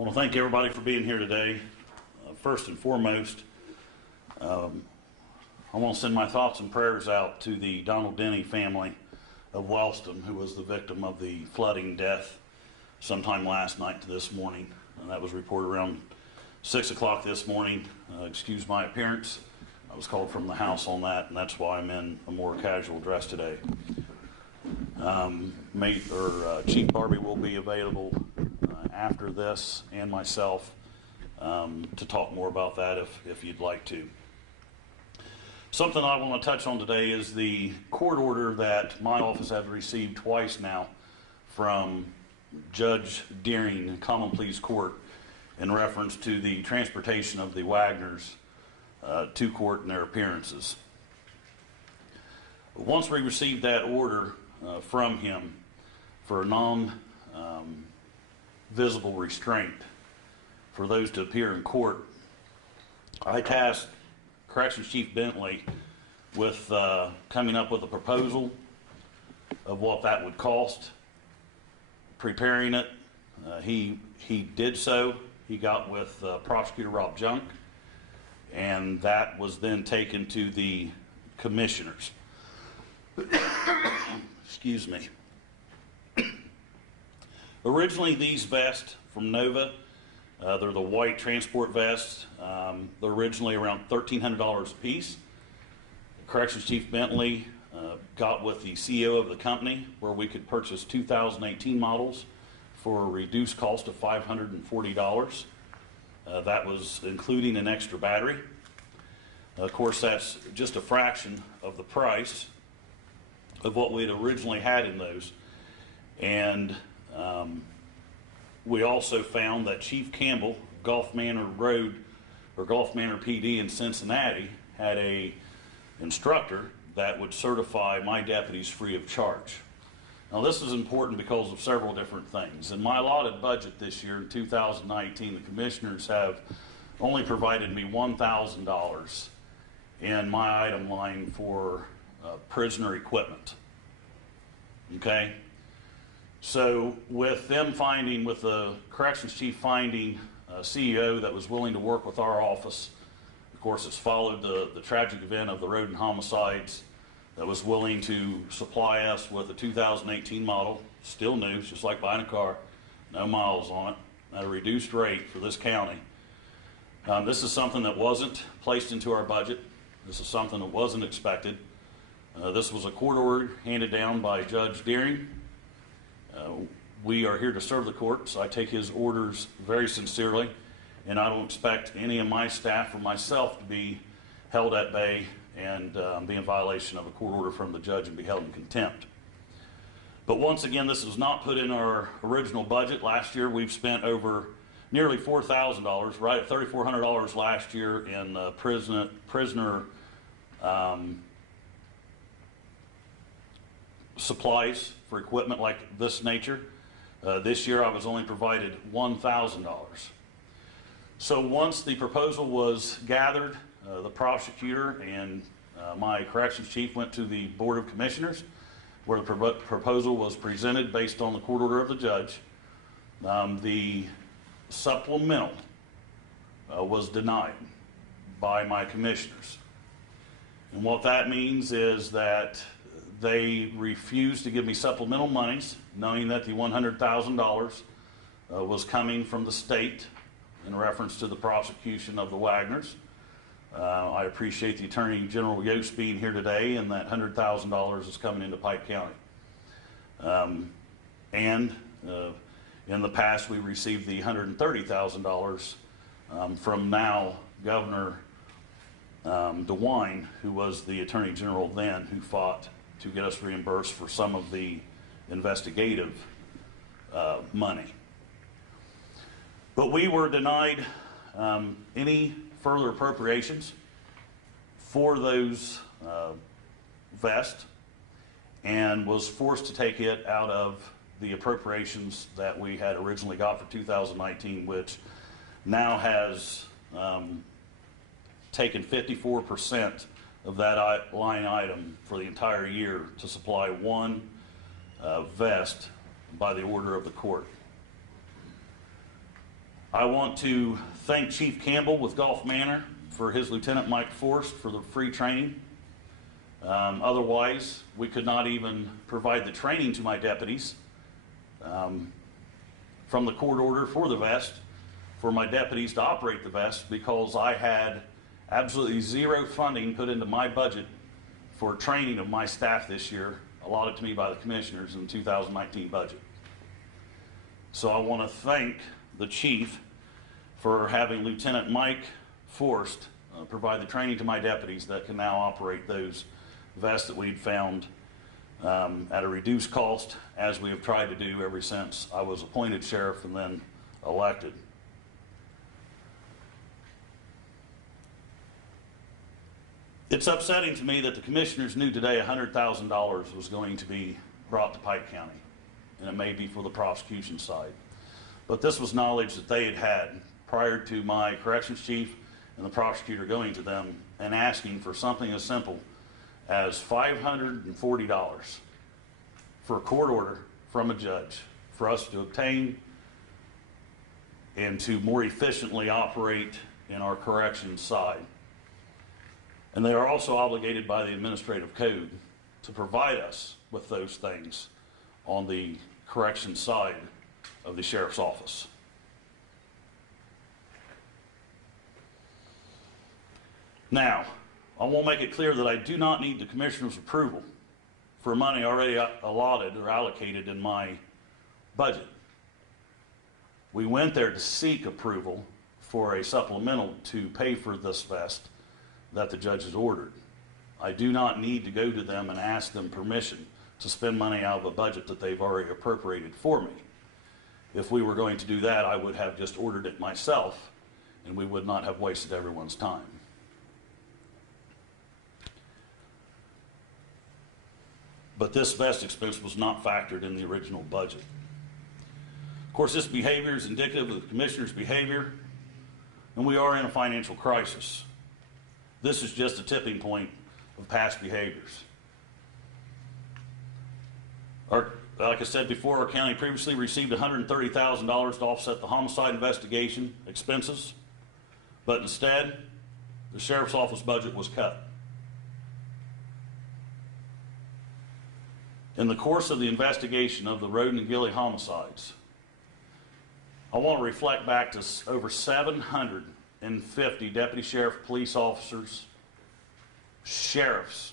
I want to thank everybody for being here today. First and foremost, I want to send my thoughts and prayers out to the Donald Denny family of Wellston, who was the victim of the flooding death sometime last night to this morning. And that was reported around 6 o'clock this morning. Excuse my appearance. I was called from the house on that, and that's why I'm in a more casual dress today. Chief Barbie will be available after this, and myself, to talk more about that if you'd like to. Something I want to touch on today is the court order that my office has received twice now from Judge Deering, Common Pleas Court, in reference to the transportation of the Wagners to court and their appearances. Once we received that order from him for non-visible restraint for those to appear in court, I tasked Corrections Chief Bentley with coming up with a proposal of what that would cost, preparing it. He did so. He got with Prosecutor Rob Junk, and that was then taken to the commissioners. Excuse me. Originally, these vests from Nova, they're the white transport vests. They're originally around $1,300 a piece. Corrections Chief Bentley got with the CEO of the company where we could purchase 2018 models for a reduced cost of $540. That was including an extra battery. Of course, that's just a fraction of the price of what we had originally had in those. And we also found that Chief Campbell, Gulf Manor Road, or Gulf Manor PD in Cincinnati, had a instructor that would certify my deputies free of charge. Now this is important because of several different things. In my allotted budget this year, in 2019, the commissioners have only provided me $1,000 in my item line for prisoner equipment. Okay? So with them finding, with the corrections chief finding a CEO that was willing to work with our office, of course it's followed the tragic event of the Roden homicides, that was willing to supply us with a 2018 model, still new, it's just like buying a car, no miles on it, at a reduced rate for this county. This is something that wasn't placed into our budget. This is something that wasn't expected. This was a court order handed down by Judge Deering. We are here to serve the court, so I take his orders very sincerely, and I don't expect any of my staff or myself to be held at bay and be in violation of a court order from the judge and be held in contempt. But once again, this was not put in our original budget. Last year we've spent over nearly $4,000, right at $3,400 last year in prisoner supplies for equipment like this nature. This year I was only provided $1,000. So once the proposal was gathered, the prosecutor and my corrections chief went to the Board of Commissioners where the proposal was presented based on the court order of the judge. The supplemental was denied by my commissioners. And what that means is that they refused to give me supplemental monies, knowing that the $100,000 was coming from the state in reference to the prosecution of the Wagners. I appreciate the Attorney General Yost being here today, and that $100,000 is coming into Pike County. In the past, we received the $130,000 from now Governor DeWine, who was the Attorney General then, who fought to get us reimbursed for some of the investigative money. But we were denied any further appropriations for those vests and was forced to take it out of the appropriations that we had originally got for 2019, which now has taken 54% of that line item for the entire year to supply one vest by the order of the court. I want to thank Chief Campbell with Gulf Manor for his Lieutenant Mike Forrest for the free training. Otherwise, we could not even provide the training to my deputies from the court order for the vest for my deputies to operate the vest, because I had absolutely zero funding put into my budget for training of my staff this year, allotted to me by the commissioners in the 2019 budget. So I want to thank the chief for having Lieutenant Mike Forrest provide the training to my deputies that can now operate those vests that we'd found at a reduced cost, as we have tried to do ever since I was appointed sheriff and then elected. It's upsetting to me that the commissioners knew today $100,000 was going to be brought to Pike County, and it may be for the prosecution side. But this was knowledge that they had had prior to my corrections chief and the prosecutor going to them and asking for something as simple as $540 for a court order from a judge for us to obtain and to more efficiently operate in our corrections side. And they are also obligated by the administrative code to provide us with those things on the corrections side of the sheriff's office. Now, I want to make it clear that I do not need the commissioner's approval for money already allotted or allocated in my budget. We went there to seek approval for a supplemental to pay for this vest that the judge has ordered. I do not need to go to them and ask them permission to spend money out of a budget that they've already appropriated for me. If we were going to do that, I would have just ordered it myself, and we would not have wasted everyone's time. But this vest expense was not factored in the original budget. Of course, this behavior is indicative of the commissioner's behavior, and we are in a financial crisis. This is just a tipping point of past behaviors. Like I said before, our county previously received $130,000 to offset the homicide investigation expenses, but instead, the sheriff's office budget was cut. In the course of the investigation of the Roden and Gilley homicides, I want to reflect back to over 750 deputy sheriff, police officers, sheriffs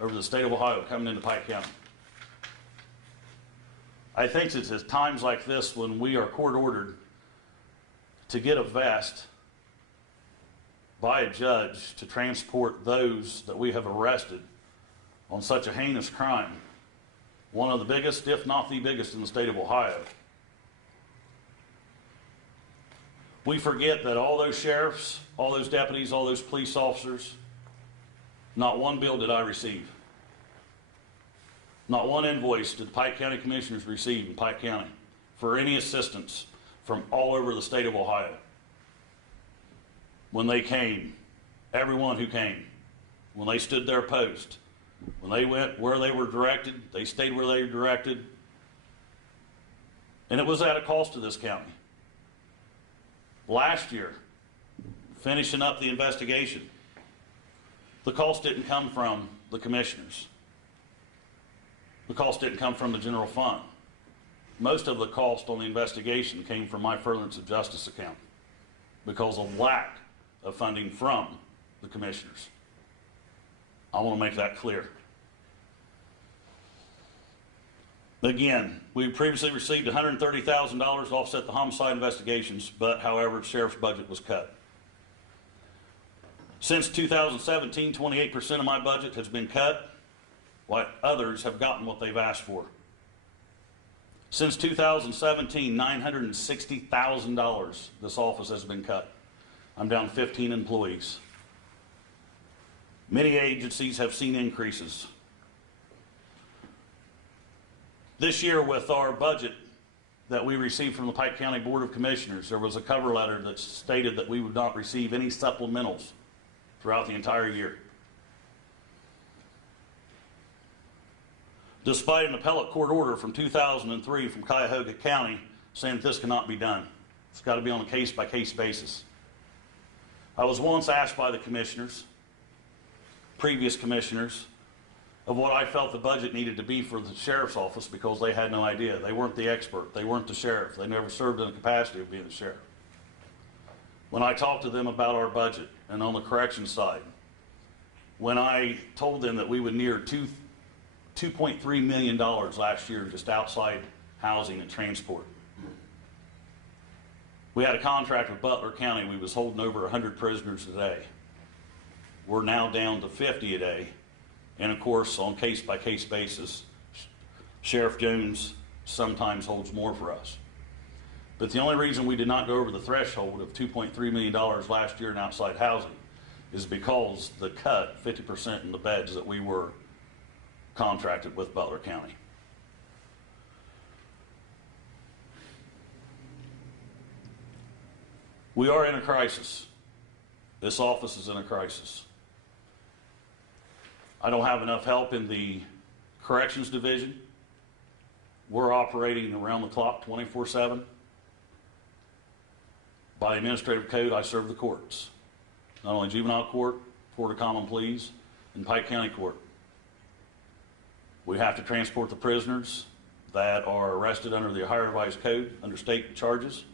over the state of Ohio coming into Pike County. I think it's at times like this when we are court ordered to get a vest by a judge to transport those that we have arrested on such a heinous crime, one of the biggest, if not the biggest, in the state of Ohio. We forget that all those sheriffs, all those deputies, all those police officers, not one bill did I receive. Not one invoice did the Pike County Commissioners receive in Pike County for any assistance from all over the state of Ohio. When they came, everyone who came, when they stood their post, when they went where they were directed, they stayed where they were directed, and it was at a cost to this county. Last year, finishing up the investigation, the cost didn't come from the commissioners. The cost didn't come from the general fund. Most of the cost on the investigation came from my furtherance of justice account because of lack of funding from the commissioners. I want to make that clear. Again, we previously received $130,000 to offset the homicide investigations, but however, the sheriff's budget was cut. Since 2017, 28% of my budget has been cut, while others have gotten what they've asked for. Since 2017, $960,000 this office has been cut. I'm down 15 employees. Many agencies have seen increases. This year, with our budget that we received from the Pike County Board of Commissioners, there was a cover letter that stated that we would not receive any supplementals throughout the entire year. Despite an appellate court order from 2003 from Cuyahoga County saying that this cannot be done. It's got to be on a case-by-case basis. I was once asked by the commissioners, previous commissioners, of what I felt the budget needed to be for the sheriff's office because they had no idea. They weren't the expert. They weren't the sheriff. They never served in the capacity of being the sheriff. When I talked to them about our budget and on the correction side, when I told them that we would near $2.3 million last year just outside housing and transport. We had a contract with Butler County. We was holding over 100 prisoners a day. We're now down to 50 a day. And of course, on case-by-case basis, Sheriff Jones sometimes holds more for us. But the only reason we did not go over the threshold of $2.3 million last year in outside housing is because the cut 50% in the beds that we were contracted with Butler County. We are in a crisis. This office is in a crisis. I don't have enough help in the corrections division. We're operating around the clock 24/7. By administrative code, I serve the courts. Not only juvenile court, court of common pleas, and Pike County Court. We have to transport the prisoners that are arrested under the Ohio Revised Code under state charges,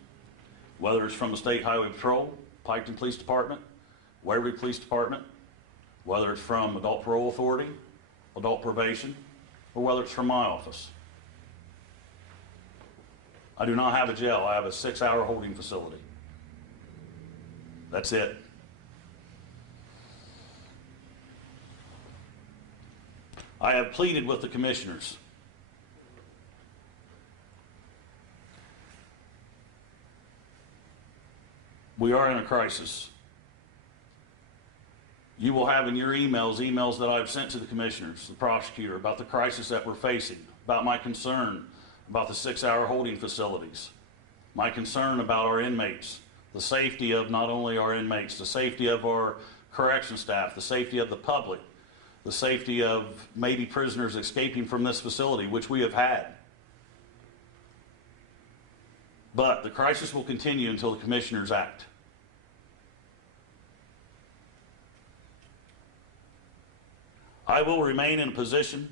whether it's from the State Highway Patrol, Piketon Police Department, Waverly Police Department, whether it's from Adult Parole Authority, Adult Probation, or whether it's from my office. I do not have a jail. I have a 6-hour holding facility. That's it. I have pleaded with the commissioners. We are in a crisis. You will have in your emails that I've sent to the commissioners, the prosecutor, about the crisis that we're facing, about my concern about the 6-hour holding facilities, my concern about our inmates, the safety of not only our inmates, the safety of our correction staff, the safety of the public, the safety of maybe prisoners escaping from this facility, which we have had. But the crisis will continue until the commissioners act. I will remain in a position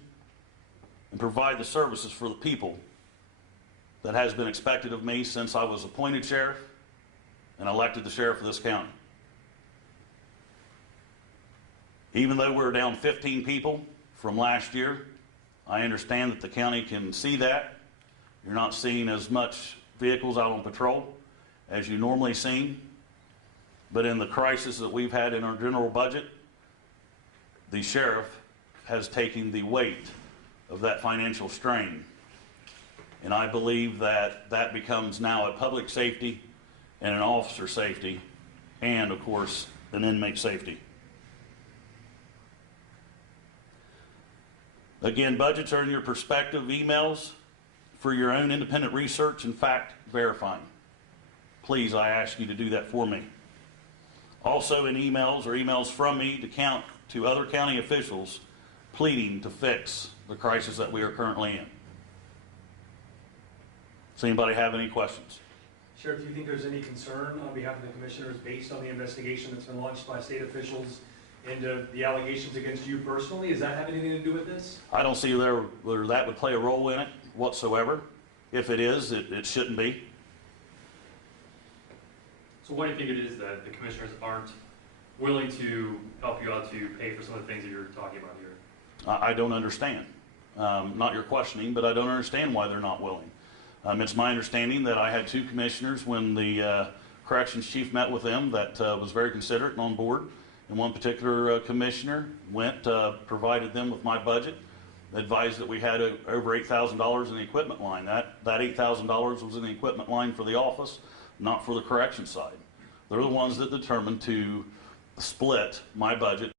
and provide the services for the people that has been expected of me since I was appointed sheriff and elected the sheriff of this county. Even though we're down 15 people from last year, I understand that the county can see that. You're not seeing as much vehicles out on patrol as you normally see. But in the crisis that we've had in our general budget, the sheriff has taken the weight of that financial strain. And I believe that that becomes now a public safety and an officer safety and, of course, an inmate safety. Again, budgets are in your perspective emails for your own independent research and fact verifying. Please, I ask you to do that for me. Also in emails or emails from me to other county officials pleading to fix the crisis that we are currently in. Does anybody have any questions? Sheriff, do you think there's any concern on behalf of the commissioners based on the investigation that's been launched by state officials into the allegations against you personally? Does that have anything to do with this? I don't see whether that would play a role in it whatsoever. If it is, it shouldn't be. So why do you think it is that the commissioners aren't willing to help you out to pay for some of the things that you're talking about here? I don't understand. Not your questioning, but I don't understand why they're not willing. It's my understanding that I had 2 commissioners when the corrections chief met with them that was very considerate and on board. And one particular commissioner went, provided them with my budget, advised that we had over $8,000 in the equipment line. That $8,000 was in the equipment line for the office, not for the correction side. They're the ones that determined to split my budget